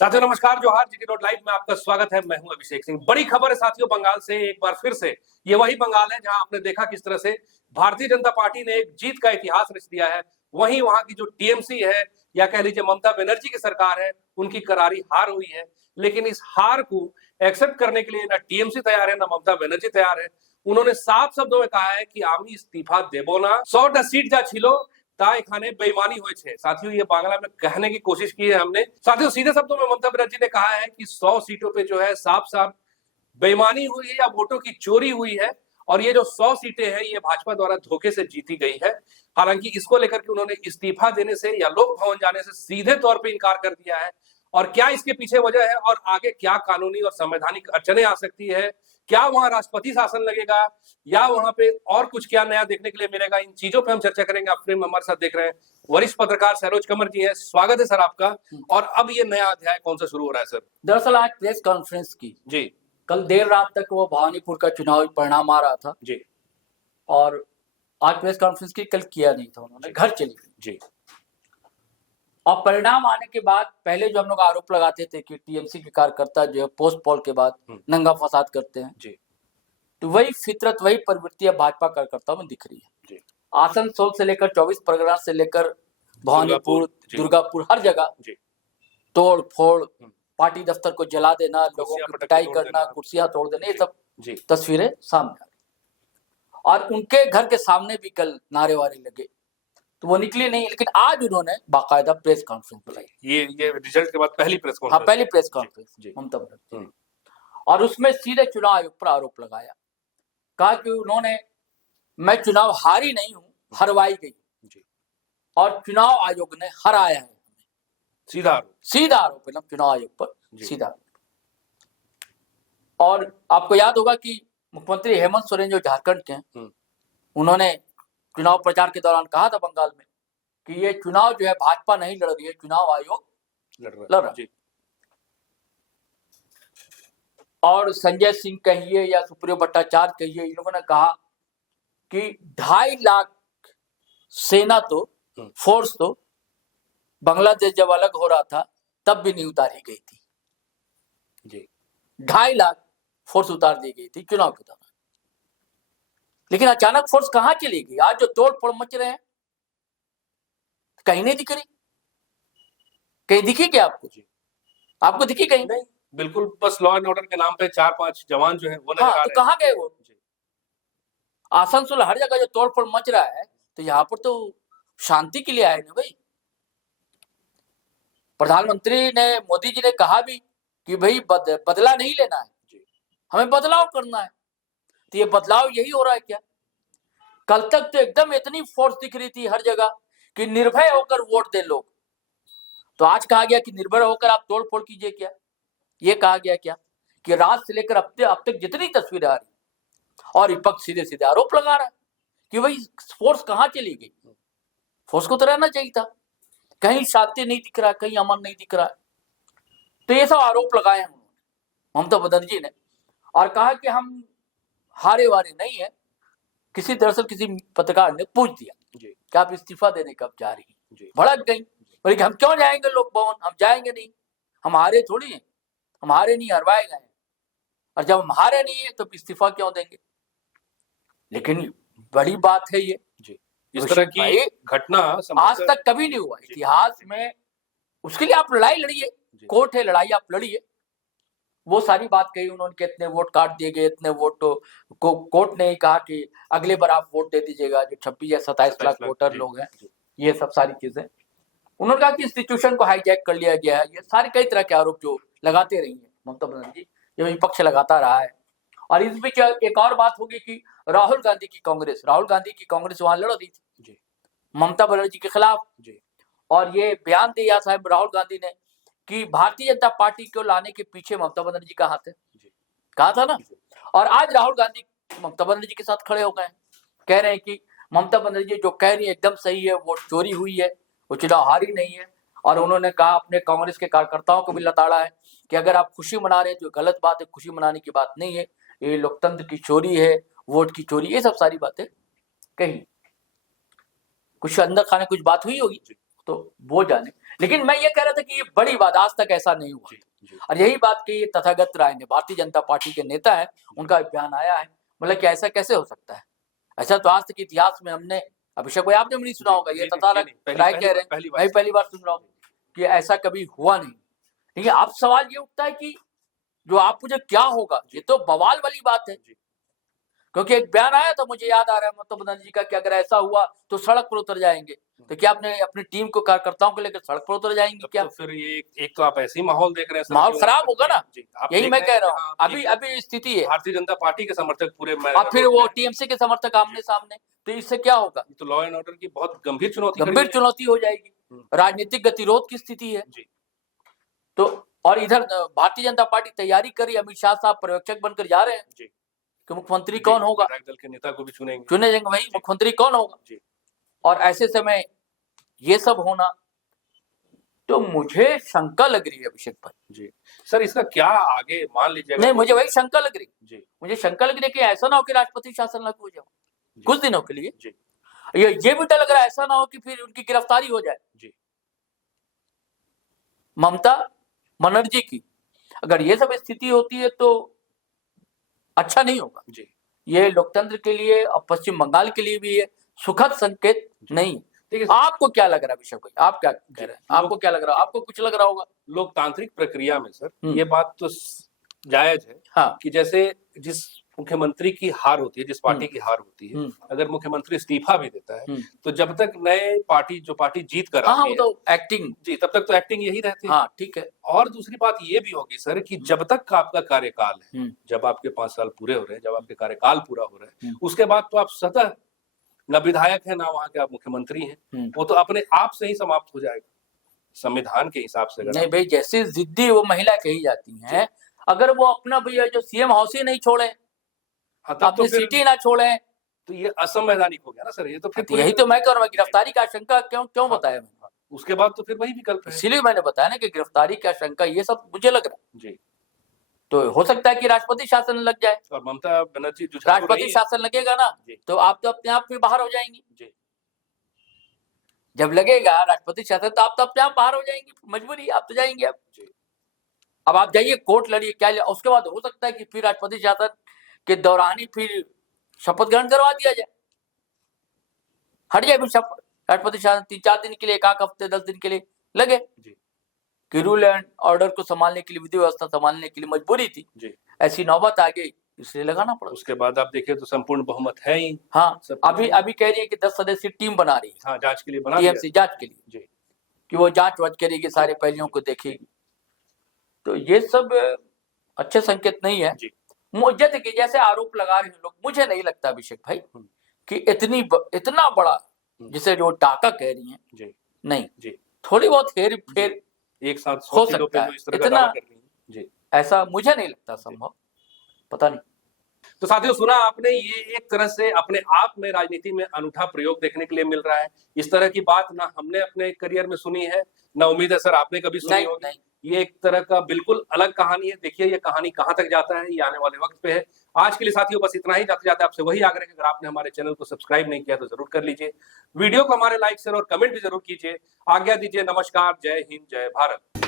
साथियों नमस्कार, जोहार। GT.live में आपका स्वागत है। मैं हूं अभिषेक सिंह। बड़ी खबर है साथियों बंगाल से एक बार फिर से। ये वही बंगाल है जहां आपने देखा किस तरह से भारतीय जनता पार्टी ने एक जीत का इतिहास रच दिया है। वहीं वहां की जो टीएमसी है या कह लीजिए ममता बनर्जी की सरकार है, उनकी करारी हार हुई है। लेकिन इस हार को एक्सेप्ट करने के लिए ना टीएमसी तैयार है, ना ममता बनर्जी तैयार है। उन्होंने साफ शब्दों में कहा है कि आमी इस्तीफा देबो ना, 100टा सीट जा छिलो, ताय खाने बेईमानी हुए छे। साथियों ये बांग्ला में कहने की कोशिश की है हमने। साथियों सीधे शब्दों में ममता बनर्जी ने कहा है कि 100 सीटों पे जो है साफ साफ बेईमानी हुई है या वोटों की चोरी हुई है, और ये जो 100 सीटें हैं ये भाजपा द्वारा धोखे से जीती गई है। हालांकि इसको लेकर के उन्होंने इस्तीफा देने से या लोक भवन जाने से सीधे तौर पे इनकार कर दिया है। और क्या इसके पीछे वजह है और आगे क्या कानूनी और संवैधानिक अड़चने आ सकती है, क्या वहां राष्ट्रपति शासन लगेगा या वहां पे और कुछ क्या नया देखने के लिए मिलेगा, इन चीजों पे हम चर्चा करेंगे। आप फ्रेम में हमारे साथ देख रहे हैं वरिष्ठ पत्रकार सरोज कंवर जी हैं। स्वागत है सर आपका। और अब ये नया अध्याय कौन सा शुरू हो रहा है सर? दरअसल आज प्रेस कॉन्फ्रेंस की जी, कल देर रात तक वो भवानीपुर का चुनावी परिणाम आ रहा था जी, और आज प्रेस कॉन्फ्रेंस की कल किया नहीं था, उन्होंने घर चली गई। जी, और परिणाम आने के बाद पहले जो हम लोग आरोप लगाते थे कि टीएमसी के कार्यकर्ता जो है पोस्ट पोल के बाद नंगा फसाद करते हैं, जी, तो वही फितरत वही प्रवृत्ति अब भाजपा कार्यकर्ताओं में दिख रही है। जी, आसनसोल से लेकर 24 परगना से लेकर भवानीपुर, दुर्गापुर, हर जगह तोड़ फोड़, पार्टी दफ्तर को जला देना, लोगों की पिटाई करना, कुर्सियां तोड़ देना, ये सब तस्वीरें सामने आ रही। और उनके घर के सामने भी कल नारे वारे लगे, तो वो निकले नहीं। लेकिन आज उन्होंने बाकायदा प्रेस कॉन्फ्रेंस बुलाई। ये रिजल्ट के बाद पहली प्रेस कॉन्फ्रेंस। हाँ, पहली प्रेस कॉन्फ्रेंस ममता बनर्जी, और उसमें सीधे चुनाव आयोग पर आरोप लगाया। कहा कि उन्होंने, मैं चुनाव हारी नहीं हूं, हरवाई गई, और चुनाव आयोग ने हराया है। सीधा आरोप है चुनाव आयोग पर, सीधा। और आपको याद होगा कि मुख्यमंत्री हेमंत सोरेन जो झारखंड के हैं, उन्होंने चुनाव प्रचार के दौरान कहा था बंगाल में कि ये चुनाव जो है भाजपा नहीं लड़ रही है, चुनाव आयोग लड़ रहा है। और संजय सिंह कहिए या सुप्रियो भट्टाचार्य कहिए, इन लोगों ने कहा कि 2.5 लाख सेना तो, फोर्स तो बांग्लादेश जब अलग हो रहा था तब भी नहीं उतारी गई थी जी। 2.5 लाख फोर्स उतार दी गई थी चुनाव के दौरान। लेकिन अचानक फोर्स कहां चली गई? आज जो तोड़ फोड़ मच रहे हैं कहीं नहीं दिख रही। कहीं दिखी क्या आपको? आपको दिखी कहीं? नहीं, बिल्कुल। बस लॉ एंड ऑर्डर के नाम पे 4-5 जवान जो है वो नजर आ रहे हैं। तो कहां गए वो? आसनसोल हर जगह जो तोड़ फोड़ मच रहा है, तो यहाँ पर तो शांति के लिए आए ना भाई। प्रधानमंत्री ने, मोदी जी ने कहा भी कि भाई बदला नहीं लेना है, हमें बदलाव करना है। तो ये बदलाव यही हो रहा है क्या? कल तक तो एकदम इतनी फोर्स दिख रही थी हर जगह कि निर्भय होकर वोट दे लोग, तो आज कहा गया कि निर्भय होकर आप तोड़ फोड़ कीजिए क्या? ये कहा गया क्या कि रात से लेकर अब तक जितनी तस्वीरें आ रही, और विपक्ष सीधे सीधे आरोप लगा रहा है कि भाई फोर्स कहां चली गई? फोर्स को तो रहना चाहिए था। कहीं शांति नहीं दिख रहा, कहीं अमन नहीं दिख रहा। तो ये सब आरोप लगाए हैं ममता बनर्जी ने, और कहा कि हम हारे वारे नहीं है। दरअसल किसी पत्रकार ने पूछ दिया कि आप इस्तीफा देने कब जा रही हैं? भड़क गई, बोले कि हम क्यों जाएंगे लोक भवन, हम जाएंगे नहीं, हम हारे थोड़ी हैं, हम हारे नहीं, हरवाए गए, और जब हम हारे नहीं है तो इस्तीफा क्यों देंगे? लेकिन बड़ी बात है ये, इस तरह की घटना आज तक कभी नहीं हुआ इतिहास में। उसके लिए आप लड़ाई लड़िए, कोर्ट है, लड़ाई आप लड़िए। वो सारी बात कही उन्होंने कि इतने वोट काट दिए गए, इतने वोट को कोर्ट ने ही कहा कि अगले बार आप वोट दे दीजिएगा, जो 26 या 27 लाख वोटर लोग हैं। ये सब सारी चीजें उन्होंने कहा कि इंस्टीट्यूशन को हाईजैक कर लिया गया है। ये सारे कई तरह के आरोप जो लगाते रही है ममता बनर्जी, ये विपक्ष लगाता रहा है। और इस बीच एक और बात होगी कि राहुल गांधी की कांग्रेस वहां लड़ रही थी ममता बनर्जी के खिलाफ, और ये बयान दिया साहब राहुल गांधी ने कि भारतीय जनता पार्टी को लाने के पीछे ममता बनर्जी का हाथ है, कहा था ना। और आज राहुल गांधी ममता बनर्जी के साथ खड़े हो गए, कह रहे हैं कि ममता बनर्जी जो कह रही है एकदम सही है, वोट चोरी हुई है, वो चुनाव हारी नहीं है। और उन्होंने कहा, अपने कांग्रेस के कार्यकर्ताओं को भी लताड़ा है कि अगर आप खुशी मना रहे हैं तो गलत बात है, खुशी मनाने की बात नहीं है, ये लोकतंत्र की चोरी है, वोट की चोरी, ये सब सारी बातें कही। कुछ अंदर खाने कुछ बात हुई होगी तो वो जाने। लेकिन मैं ये कह रहा था कि ये बड़ी बात, आज तक ऐसा नहीं हुआ। और यही बात की तथागत राय ने, भारतीय जनता पार्टी के नेता है, उनका बयान आया है, मतलब कि ऐसा कैसे हो सकता है? ऐसा तो आज तक इतिहास में हमने, अभिषेक भाई आपने भी नहीं सुना होगा, ये तथागत राय कह रहे हैं, मैं पहली बार सुन रहा हूँ कि ऐसा कभी हुआ नहीं। लेकिन अब सवाल ये उठता है कि जो आप मुझे क्या होगा, ये तो बवाल वाली बात है। क्योंकि एक बयान आया था, मुझे याद आ रहा है ममता बनर्जी का, कि अगर ऐसा हुआ तो सड़क पर उतर जाएंगे। तो क्या आपने अपनी टीम को, कार्यकर्ताओं को लेकर सड़क पर उतर जाएंगे क्या? तो फिर ये एक तो आप ऐसे ही माहौल देख रहे हैं, माहौल खराब होगा ना, यही मैं कह रहा हूँ। अभी अभी स्थिति है, भारतीय जनता पार्टी के समर्थक पूरे अब फिर वो टीएमसी के समर्थक आमने सामने, तो इससे क्या होगा? तो लॉ एंड ऑर्डर की बहुत गंभीर चुनौती हो जाएगी, राजनीतिक गतिरोध की स्थिति है। तो और इधर भारतीय जनता पार्टी तैयारी करी, अमित शाह साहब पर्यवेक्षक बनकर जा रहे हैं कि मुख्यमंत्री कौन होगा, दल के नेता को भी चुने जाएंगे, वही मुख्यमंत्री कौन होगा। और ऐसे समय ये सब होना, तो मुझे शंका लग रही है अभिषेक भाई। जी सर, इसका क्या आगे मान लीजिएगा? नहीं, मुझे वही शंका लग रही जी, मुझे शंका लग रही है कि ऐसा ना हो कि राष्ट्रपति शासन लागू हो जाए कुछ दिनों के लिए जी। ये भी डर लग रहा है ऐसा ना हो कि फिर उनकी गिरफ्तारी हो जाए जी, ममता बनर्जी की। अगर ये सब स्थिति होती है तो अच्छा नहीं होगा जी, ये लोकतंत्र के लिए और पश्चिम बंगाल के लिए भी ये सुखद संकेत नहीं। आपको क्या लग रहा है अभिषेक भाई, आप क्या कह रहे हैं? आपको क्या लग रहा है? आपको कुछ लग रहा होगा। लोकतांत्रिक प्रक्रिया में सर ये बात तो जायज है हाँ, कि जैसे जिस मुख्यमंत्री की हार होती है, जिस पार्टी की हार होती है, अगर मुख्यमंत्री इस्तीफा भी देता है तो जब तक नए पार्टी जीत कर आती है, तो एक्टिंग जी, तब तक तो एक्टिंग यही रहती है। हाँ, ठीक है। और दूसरी बात ये भी होगी सर कि जब तक आपका कार्यकाल है, जब आपके 5 साल पूरे हो रहे हैं, जब आपके कार्यकाल पूरा हो रहा है, उसके बाद तो आप सतह न विधायक है ना वहां के आप मुख्यमंत्री हैं, वो तो अपने आप से ही समाप्त हो जाएगा संविधान के हिसाब से। नहीं भाई, जैसे जिद्दी वो महिला कही जाती हैं, अगर वो अपना भैया जो सीएम हाउस ही नहीं छोड़े, अपनी सिटी ना छोड़े, तो ये असंवैधानिक हो गया ना सर। ये तो फिर यही तो मैं कह रहा हूँ, गिरफ्तारी का आशंका क्यों बताया मैंने? उसके बाद तो फिर वही विकल्प है, इसीलिए मैंने बताया ना कि गिरफ्तारी की आशंका, ये सब मुझे लग रहा है जी। तो हो सकता है कि राष्ट्रपति शासन लग जाए, और ममता बनर्जी राष्ट्रपति शासन लगेगा ना तो आप तो अपने आप भी बाहर हो जाएंगी जी। जब लगेगा राष्ट्रपति शासन तो आप तो अपने आप बाहर हो जाएंगी, मजबूरी, आप तो जाएंगे अब आप जाइए कोर्ट लड़िए क्या, उसके बाद हो सकता है कि फिर राष्ट्रपति शासन के दौरान ही फिर शपथ ग्रहण करवा दिया जाए, हट जाए फिर शपथ, राष्ट्रपति शासन 3-4 दिन के लिए, 1 हफ्ते 10 दिन के लिए लगे कि रूल एंड ऑर्डर को संभालने के लिए, विधि व्यवस्था संभालने के लिए मजबूरी थी जी। ऐसी नौबत आ गई, इसलिए लगाना पड़ा। उसके बाद आप देखिए तो संपूर्ण बहुमत है ही। हाँ, अभी कह रही है कि 10 सदस्यीय टीम बना रही है, हाँ, जांच के लिए बना टीएमसी जांच के लिए जी, कि वो जांच वाच करेगी, सारे पहलुओं को देखेगी। तो ये सब अच्छे संकेत नहीं है जी। मुझे देखिए जैसे आरोप लगा रहे हैं लोग, मुझे नहीं लगता अभिषेक भाई कि इतना बड़ा जिसे जो डाका कह रही है जी, नहीं जी, थोड़ी बहुत हेर फेर एक साथ हो सकता है, इतना जी, ऐसा मुझे नहीं लगता संभव, पता नहीं। तो साथियों, सुना आपने, ये एक तरह से अपने आप में राजनीति में अनूठा प्रयोग देखने के लिए मिल रहा है। इस तरह की बात ना हमने अपने करियर में सुनी है, ना उम्मीद है सर आपने कभी सुनी होगी। ये एक तरह का बिल्कुल अलग कहानी है। देखिए ये कहानी कहां तक जाता है, ये आने वाले वक्त पे है। आज के लिए साथियों बस इतना ही। जाते जाते आपसे वही आग्रह, अगर आपने हमारे चैनल को सब्सक्राइब नहीं किया तो जरूर कर लीजिए, वीडियो को हमारे लाइक शेयर और कमेंट भी जरूर कीजिए। आज्ञा दीजिए, नमस्कार, जय हिंद, जय भारत।